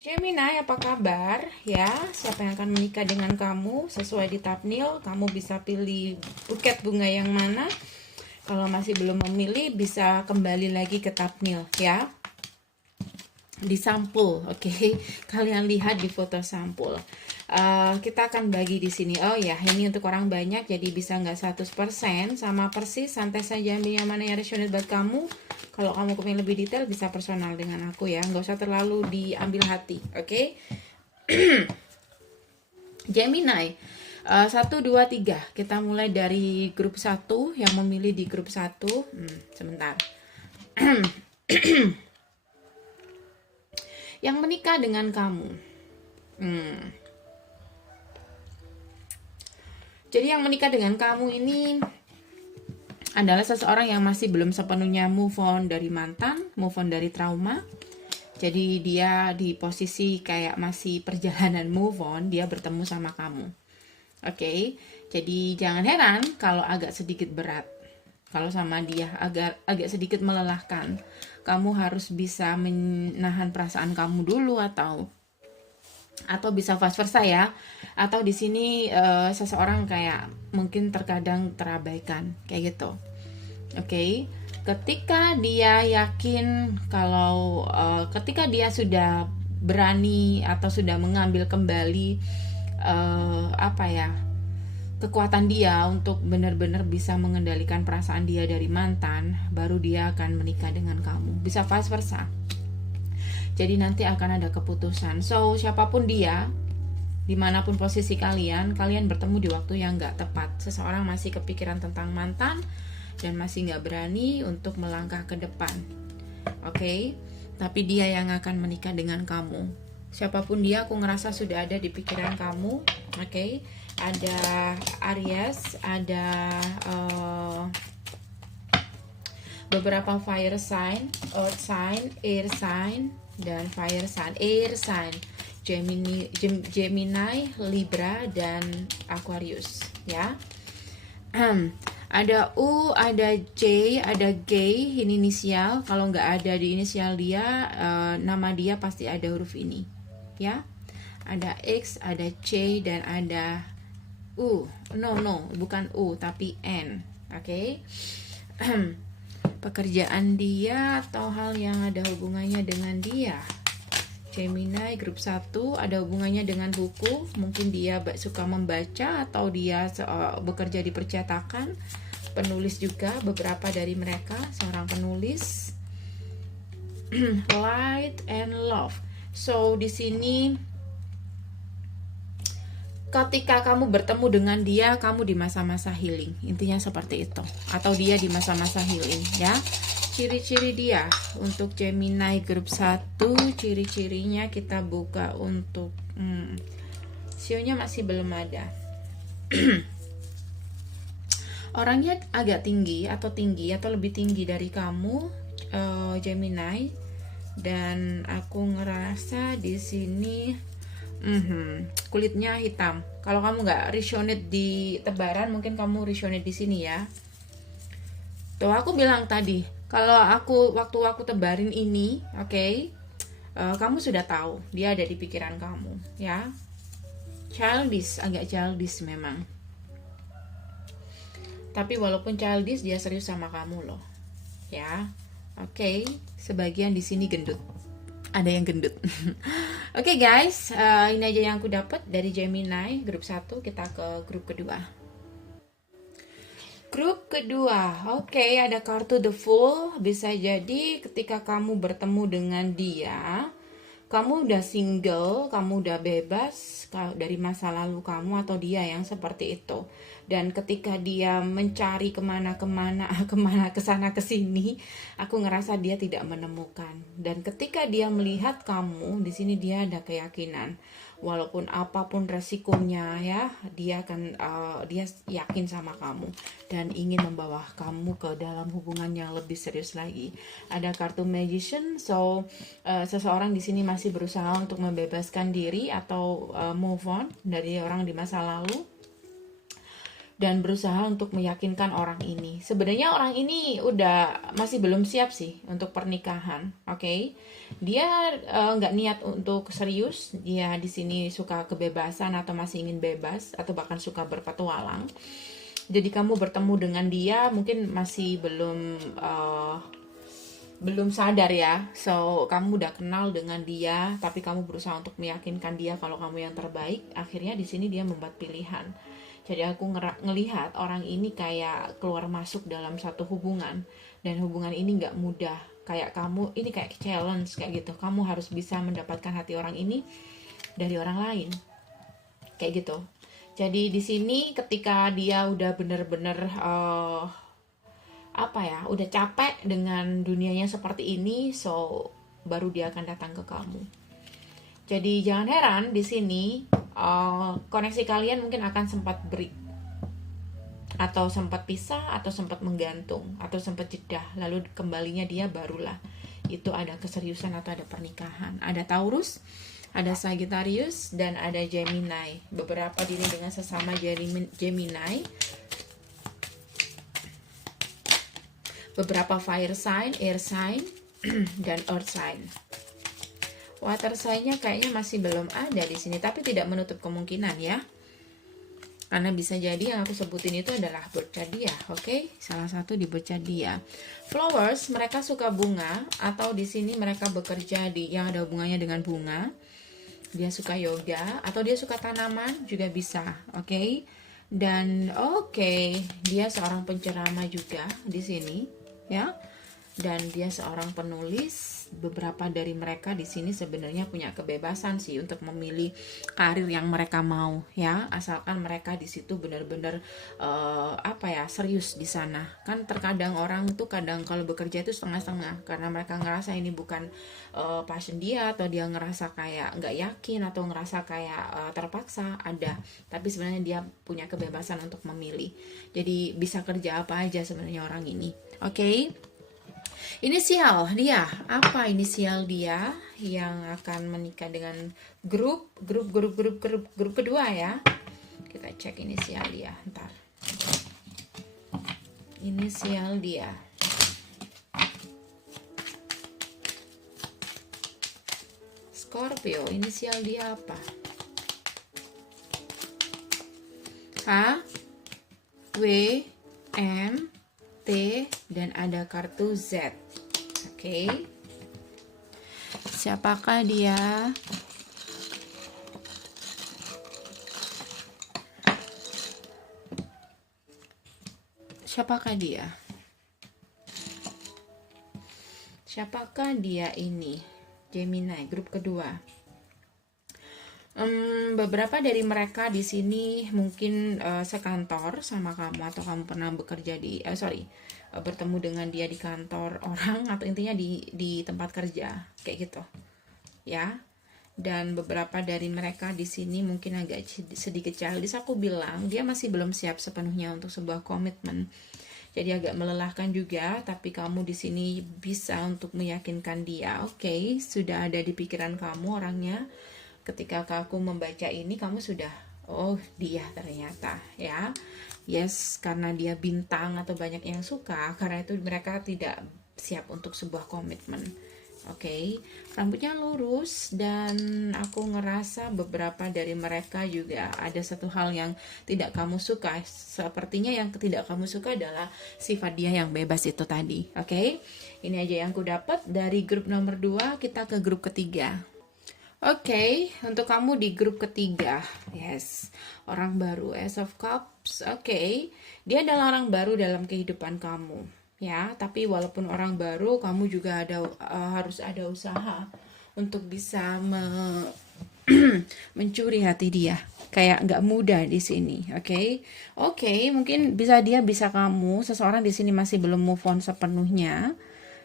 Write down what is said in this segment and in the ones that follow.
Gemini, apa kabar? Ya, siapa yang akan menikah dengan kamu? Sesuai di thumbnail, kamu bisa pilih buket bunga yang mana. Kalau masih belum memilih, bisa kembali lagi ke thumbnail ya. Di sampul, oke. Kalian lihat di foto sampul. Kita akan bagi di sini. Oh ya, ini untuk orang banyak, jadi bisa nggak 100% sama persis. Santai saja, ambil yang mana yang resonate buat kamu. Kalau kamu pengen lebih detail, bisa personal dengan aku ya. Nggak usah terlalu diambil hati, oke? Gemini, 1, 2, 3. Kita mulai dari grup 1 yang memilih di grup 1. Sebentar. Yang menikah dengan kamu. Jadi yang menikah dengan kamu ini adalah seseorang yang masih belum sepenuhnya move on dari mantan, move on dari trauma. Jadi dia di posisi kayak masih perjalanan move on, dia bertemu sama kamu. Oke, jadi jangan heran kalau agak sedikit berat. Kalau sama dia agak sedikit melelahkan. Kamu harus bisa menahan perasaan kamu dulu atau bisa vice versa ya. Atau di sini seseorang kayak mungkin terkadang terabaikan kayak gitu. Oke. Ketika dia yakin kalau ketika dia sudah berani atau sudah mengambil kembali kekuatan dia untuk benar-benar bisa mengendalikan perasaan dia dari mantan, baru dia akan menikah dengan kamu. Bisa vice versa. Jadi nanti akan ada keputusan. So, siapapun dia, dimanapun posisi kalian bertemu di waktu yang gak tepat. Seseorang masih kepikiran tentang mantan dan masih gak berani untuk melangkah ke depan. Oke? Tapi dia yang akan menikah dengan kamu. Siapapun dia, aku ngerasa sudah ada di pikiran kamu. Oke? Ada Aries, ada beberapa fire sign, earth sign, air sign, dan fire sign. Air sign, Gemini, Libra, dan Aquarius ya. Ada U, ada J, ada G, ini inisial. Kalau nggak ada di inisial dia, nama dia pasti ada huruf ini ya. Ada X, ada C, dan ada U. No, bukan U tapi N. Oke. Pekerjaan dia atau hal yang ada hubungannya dengan dia. Gemini grup 1 ada hubungannya dengan buku. Mungkin dia suka membaca atau dia bekerja di percetakan. Penulis juga, beberapa dari mereka seorang penulis. Light and love. So di sini ketika kamu bertemu dengan dia, kamu di masa-masa healing. Intinya seperti itu. Atau dia di masa-masa healing ya. Ciri-ciri dia untuk Gemini grup 1, ciri-cirinya kita buka untuk sionya masih belum ada. Orangnya agak tinggi atau lebih tinggi dari kamu, Gemini. Dan aku ngerasa di sini kulitnya hitam. Kalau kamu nggak resonate di tebaran, mungkin kamu resonate di sini ya. Tuh aku bilang tadi, kalau waktu aku tebarin ini, oke, kamu sudah tahu dia ada di pikiran kamu, ya. Agak childish memang. Tapi walaupun childish, dia serius sama kamu loh, ya. Oke, sebagian di sini gendut. Ada yang gendut. Oke guys, ini aja yang aku dapat dari Gemini grup 1. Kita ke grup kedua. Grup kedua, oke, ada kartu The Fool. Bisa jadi ketika kamu bertemu dengan dia, kamu udah single, kamu udah bebas dari masa lalu kamu atau dia yang seperti itu. Dan ketika dia mencari kemana-kemana, kesana kesini, aku ngerasa dia tidak menemukan. Dan ketika dia melihat kamu, di sini dia ada keyakinan. Walaupun apapun resikonya ya, dia yakin sama kamu dan ingin membawa kamu ke dalam hubungan yang lebih serius lagi. Ada kartu Magician, so seseorang di sini masih berusaha untuk membebaskan diri atau move on dari orang di masa lalu. dan berusaha untuk meyakinkan orang ini. Sebenarnya orang ini udah masih belum siap sih untuk pernikahan, oke? Dia nggak niat untuk serius. Dia di sini suka kebebasan atau masih ingin bebas atau bahkan suka berpetualang. Jadi kamu bertemu dengan dia mungkin masih belum sadar ya. So kamu udah kenal dengan dia, tapi kamu berusaha untuk meyakinkan dia kalau kamu yang terbaik. Akhirnya di sini dia membuat pilihan. Jadi aku ngelihat orang ini kayak keluar masuk dalam satu hubungan, dan hubungan ini nggak mudah. Kayak kamu ini kayak challenge kayak gitu. Kamu harus bisa mendapatkan hati orang ini dari orang lain, kayak gitu. Jadi di sini ketika dia udah bener-bener udah capek dengan dunianya seperti ini, so baru dia akan datang ke kamu. Jadi jangan heran di sini koneksi kalian mungkin akan sempat break, atau sempat pisah, atau sempat menggantung, atau sempat jeda. Lalu kembalinya dia barulah itu ada keseriusan atau ada pernikahan. Ada Taurus, ada Sagittarius, dan ada Gemini. Beberapa diri dengan sesama Gemini. Beberapa fire sign, air sign, dan earth sign. Water sign-nya kayaknya masih belum ada di sini, tapi tidak menutup kemungkinan ya. Karena bisa jadi yang aku sebutin itu adalah bercadia, oke? Salah satu di bercadia. Flowers, mereka suka bunga, atau di sini mereka bekerja di yang ada hubungannya dengan bunga. Dia suka yoga, atau dia suka tanaman juga bisa, oke? Dan dia seorang penceramah juga di sini, ya. Dan dia seorang penulis. Beberapa dari mereka di sini sebenarnya punya kebebasan sih untuk memilih karir yang mereka mau, ya, asalkan mereka di situ benar-benar serius di sana. Kan terkadang orang tuh kadang kalau bekerja itu setengah-setengah karena mereka ngerasa ini bukan passion dia, atau dia ngerasa kayak nggak yakin, atau ngerasa kayak terpaksa ada. Tapi sebenarnya dia punya kebebasan untuk memilih. Jadi bisa kerja apa aja sebenarnya orang ini, oke? Inisial dia, apa inisial dia yang akan menikah dengan grup kedua ya? Kita cek inisial dia, ntar. Inisial dia. Scorpio, inisial dia apa? H, W, M, T, dan ada kartu Z. Oke. Siapakah dia? Siapakah dia? Siapakah dia ini? Gemini, grup kedua. Beberapa dari mereka di sini mungkin sekantor sama kamu, atau kamu pernah bekerja bertemu dengan dia di kantor orang, atau intinya di tempat kerja kayak gitu, ya. Dan beberapa dari mereka di sini mungkin agak sedikit childish. Aku bilang dia masih belum siap sepenuhnya untuk sebuah komitmen. Jadi agak melelahkan juga, tapi kamu di sini bisa untuk meyakinkan dia. Oke, sudah ada di pikiran kamu orangnya. Ketika aku membaca ini, kamu sudah, dia ternyata, ya. Yes, karena dia bintang atau banyak yang suka, karena itu mereka tidak siap untuk sebuah komitmen. Oke, rambutnya lurus, dan aku ngerasa beberapa dari mereka juga ada satu hal yang tidak kamu suka. Sepertinya yang tidak kamu suka adalah sifat dia yang bebas itu tadi. Oke, ini aja yang aku dapat dari grup nomor 2. Kita ke grup ketiga. Oke, untuk kamu di grup ketiga, yes, orang baru, Ace of Cups. Oke, dia adalah orang baru dalam kehidupan kamu, ya. Tapi walaupun orang baru, kamu juga harus ada usaha untuk bisa mencuri hati dia. Kayak nggak mudah di sini, oke. Mungkin dia bisa kamu. Seseorang di sini masih belum move on sepenuhnya.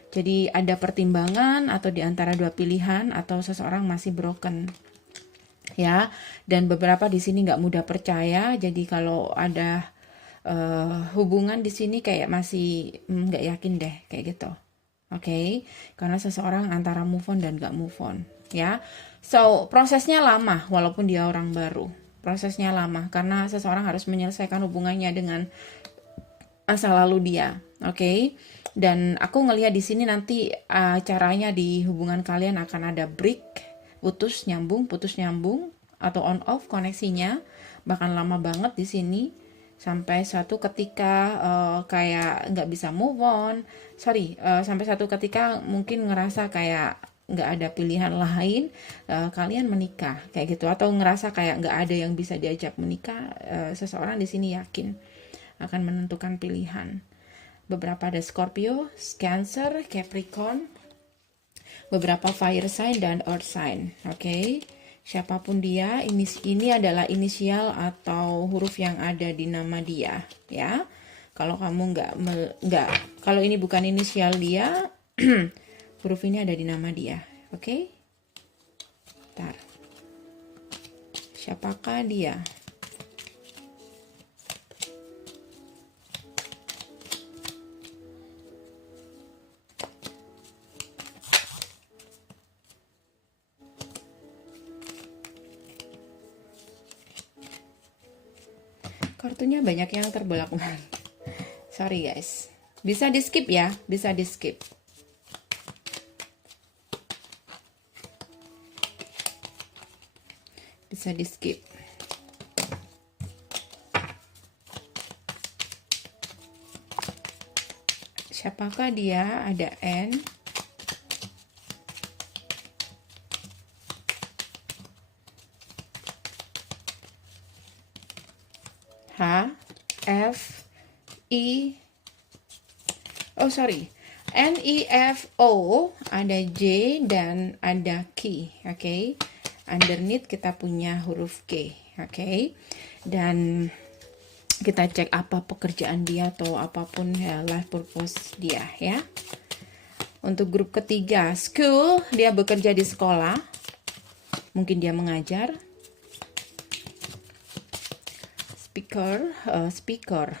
Jadi ada pertimbangan, atau di antara dua pilihan, atau seseorang masih broken, ya. Dan beberapa di sini nggak mudah percaya. Jadi kalau ada hubungan di sini kayak masih nggak yakin deh, kayak gitu, oke. Karena seseorang antara move on dan nggak move on, ya. So prosesnya lama walaupun dia orang baru. prosesnya lama karena seseorang harus menyelesaikan hubungannya dengan masa lalu dia. Oke. Dan aku ngelihat di sini nanti caranya di hubungan kalian akan ada break, putus nyambung atau on off koneksinya, bahkan lama banget di sini sampai suatu ketika kayak nggak bisa move on. Sampai suatu ketika mungkin ngerasa kayak nggak ada pilihan lain, kalian menikah kayak gitu, atau ngerasa kayak nggak ada yang bisa diajak menikah. Seseorang di sini yakin akan menentukan pilihan. Beberapa ada Scorpio, Cancer, Capricorn, beberapa fire sign dan earth sign. Oke. Siapapun dia, ini adalah inisial atau huruf yang ada di nama dia, ya. Kalau kamu nggak, kalau ini bukan inisial dia, huruf ini ada di nama dia. Oke. Bentar. Siapakah dia? Kartunya banyak yang terbelak-belak. Sorry guys. Bisa di skip ya, bisa di skip. Bisa di skip. Siapakah dia? Ada N, H, F, I, N, I, F, O, ada J dan ada K, oke. Underneath kita punya huruf K, oke. Dan kita cek apa pekerjaan dia atau apapun life purpose dia, ya. Untuk grup ketiga, school, dia bekerja di sekolah, mungkin dia mengajar. Speaker.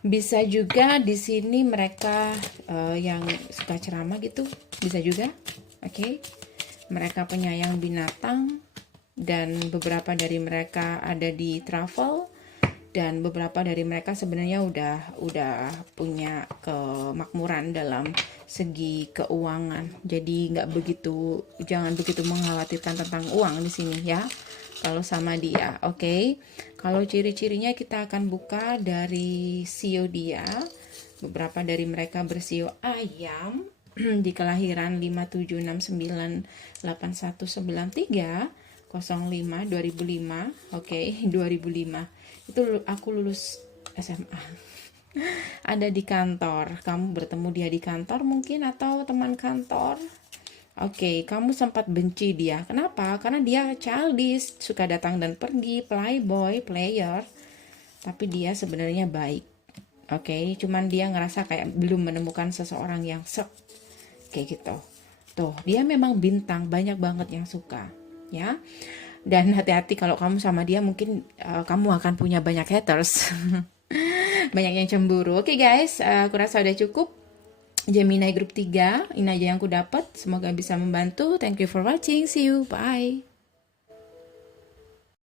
Bisa juga di sini mereka yang suka ceramah gitu, bisa juga. Oke. Mereka penyayang binatang dan beberapa dari mereka ada di travel dan beberapa dari mereka sebenarnya udah punya kemakmuran dalam segi keuangan. Jadi jangan begitu mengkhawatirkan tentang uang di sini ya. Kalau sama dia, oke. Kalau ciri-cirinya kita akan buka dari sio dia. Beberapa dari mereka bersio ayam di kelahiran 57698193 05 2005, oke, 2005. Itu aku lulus SMA. Ada di kantor, kamu bertemu dia di kantor mungkin atau teman kantor. Oke, kamu sempat benci dia. Kenapa? Karena dia childish, suka datang dan pergi, playboy, player. Tapi dia sebenarnya baik. Oke, cuman dia ngerasa kayak belum menemukan seseorang yang kayak gitu. Tuh, dia memang bintang, banyak banget yang suka, ya. Dan hati-hati kalau kamu sama dia, mungkin kamu akan punya banyak haters. Banyak yang cemburu. Oke guys, aku rasa udah cukup. Gemini grup 3, ini aja yang aku dapat. Semoga bisa membantu. Thank you for watching. See you. Bye.